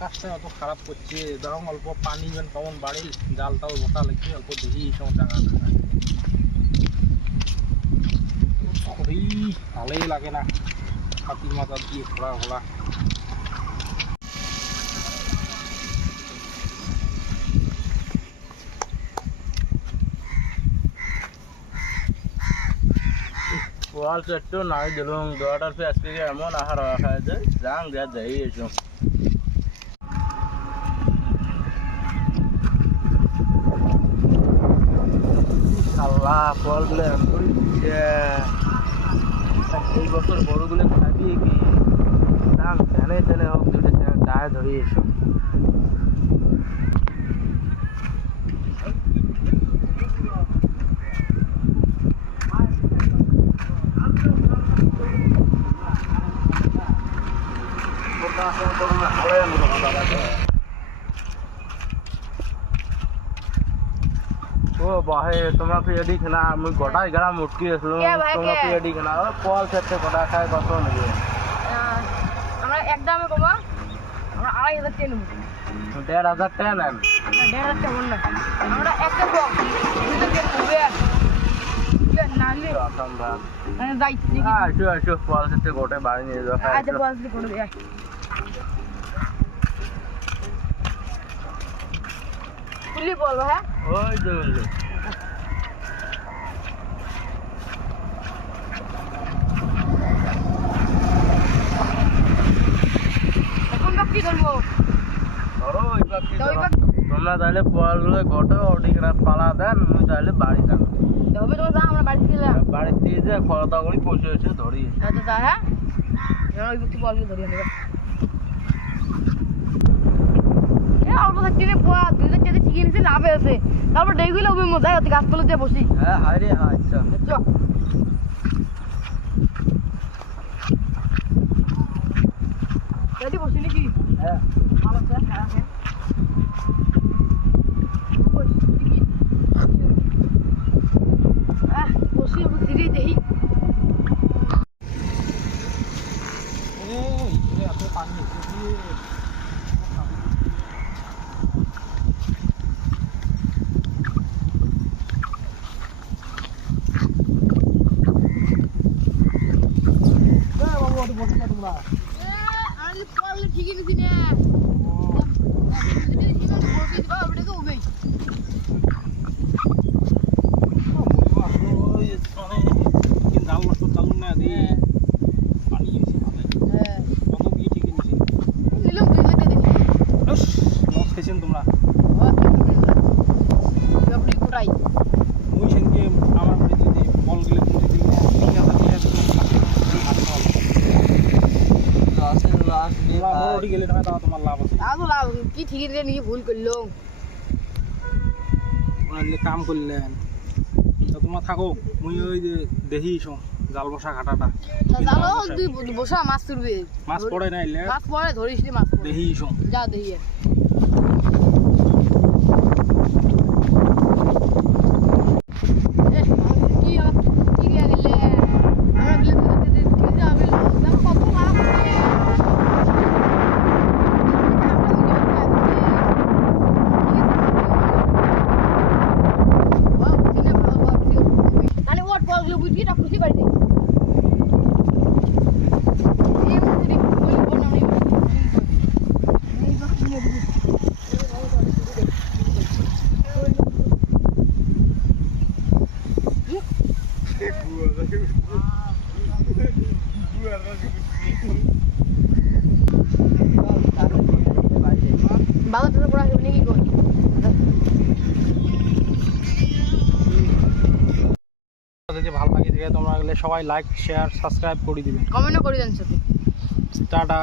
আকাশটা অত খারাপ করছে, ধরুন অল্প পানি যেন কেমন বাড়ি জালটাও বসা লাগছে, অল্প দেখি এই সময় জায়গা ভালোই লাগে না হাতির মাথা দিয়ে ঘোরা ঘোরা। পোয়াল একটু নাই দিলাম দোয়াটার পে আজকে এমন আহার খায় যে যাং যা যাই এসো আল্লাহ পোয়ালগুলো এমন করে দিচ্ছে। এই বছর বড়গুলো খাবি কি যাং টেনে টেনে হোক দুটো গায়ে ধরে এসো। ও বাহে তোমরা পিএডি খানা মুই গোটাই গড়া মুটকি আসলো তোমরা পিএডি খানা ও কল সেটে গোটা খায় কত নেবে আমরা একদমে কমা আমরা 2500 টাকা নেব 1500 টাকা নেন 1500 টাকা না আমরা একটা বক দুটো কে হবে নালে সম্ভব মানে যাই আসো আসো কল সেটে গোটে বাড়ি নিয়ে যাও আচ্ছা বস দি করবে পুলি বলবো হ্যাঁ ওই যে এখন কি করবো ধরো এইবার কি তোমরা তাহলে পোয়ালগুলো গোটে ওটি করে পালা দেন মুই তাহলে বাড়ি যাবো তবে তো যা আমরা বাড়ি গেলাম বাড়ি দিয়ে যে খরতা করি পয়সা এসে ধরি আচ্ছা যা হ্যাঁ ওই বুঝতে বলবি ধরি আমরা অল্প থাকতে পোয়া দুইটা চেতে ঠিকই নিতে লাভে আছে তারপর ডেগুলো ওই মজায় আছে গাছগুলো দিয়ে বসি হ্যাঁ হাই রে হ্যাঁ আচ্ছা চল রেডি বসি নাকি হ্যাঁ ভালো আছে হ্যাঁ হ্যাঁ বসি আমি ধীরে দেখি এত পানি আমি পড়লে ঠিকই নিছি না যদি জীবন বসে দিবা ওটা তো উবেই জাল বসো চালু না দিয়ে পানি এসে হ্যাঁ কত কি ঠিক নিছি নিলাম 2 লাখ টাকা দিছি লস খাইছেন তোমরা আপনি কোটাই মুই সেনকে আমার বাড়িতে যে বল গেলে তুই দিই ঠিক আছে দিয়ে লাস্ট দিয়ে বড় গেলে না তাও তোমার লাভ আছে আদু লাভ কি ঠিকই রে নিয়ে ভুল করলো ওনালে কাম করলেন তো তোমরা থাকো মুই ওই যে দেখি জাল বসা ঘাটাটা জালো তুই বসা মাছ তুলবি মাছ পড়ে না এলে মাছ পড়ে ধরিস নি মাছ পড়ে দেখি যা দেখি বাজারটা পুরো হেভি কি করি যদি ভালো লাগে তোমরা সবাই লাইক শেয়ার সাবস্ক্রাইব করে দিবেন কমেন্টও করে দেন সাথে টাটা।